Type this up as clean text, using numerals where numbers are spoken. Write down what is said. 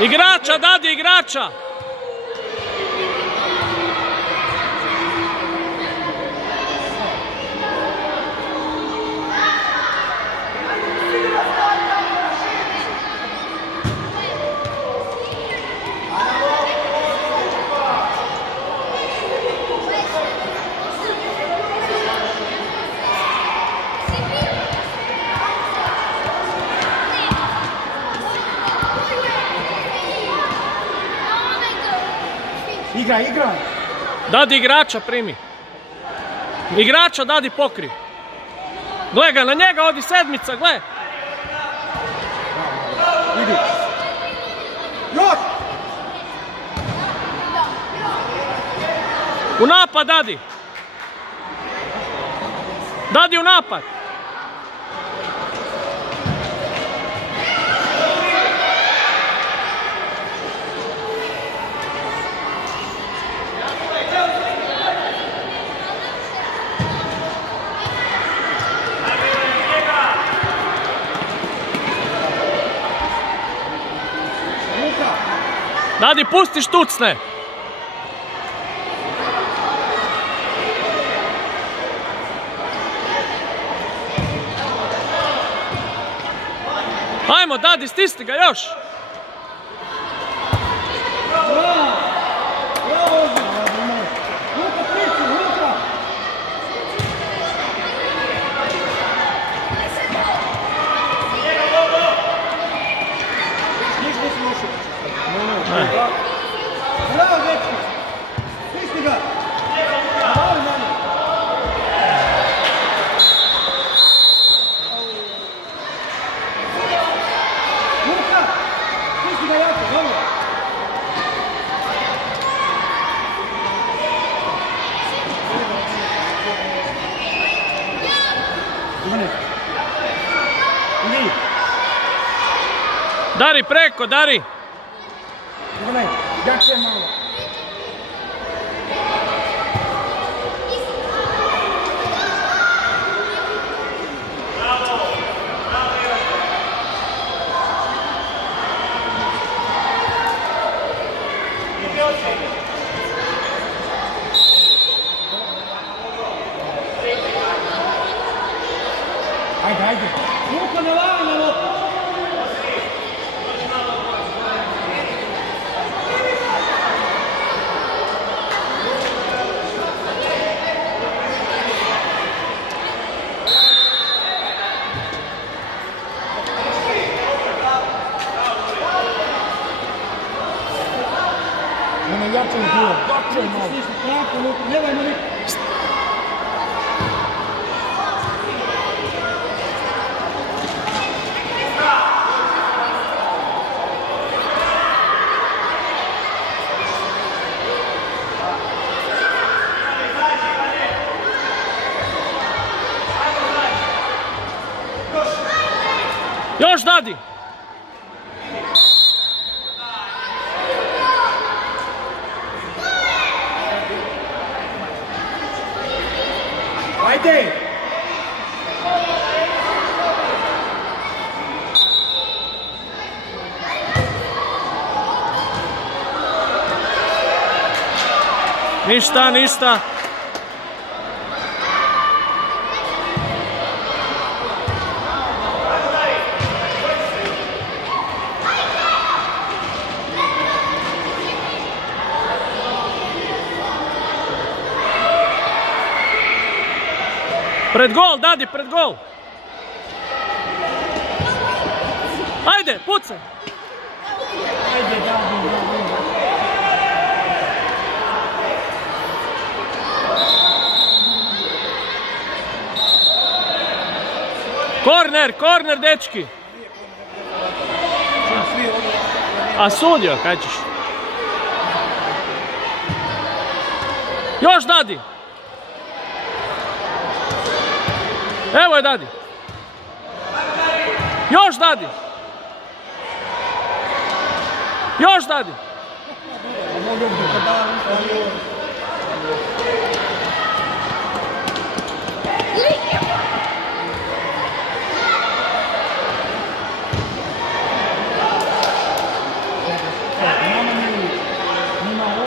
Igrača, dadi igrača! Igraj. Dadi igrača, primi. Igrača, dadi pokri. Gle ga, na njega odi sedmica, gle. Idi. Još! U napad, dadi. Dadi u napad. Dadi, pusti štucne! Ajmo, Dadi, stisni ga još! Bravo, dečki! Stisni ga! Luka! Stisni ga jako, dobro! Idi! Dari preko, Dari! Ivane, jače malo. Ajde. Luka, ne lavi na lopu. Jače malo. Jako, Luka, ne daj mu nikad. Još, Dadi! Ajde! Ništa. Pred gol, Dadi, pred gol! Ajde, pucaj! Ajde, Dadi. Korner, dečki! A sudio, kaj ćeš? Još, Dadi! Evo je, Dadi! Još, Dadi! Još, Dadi!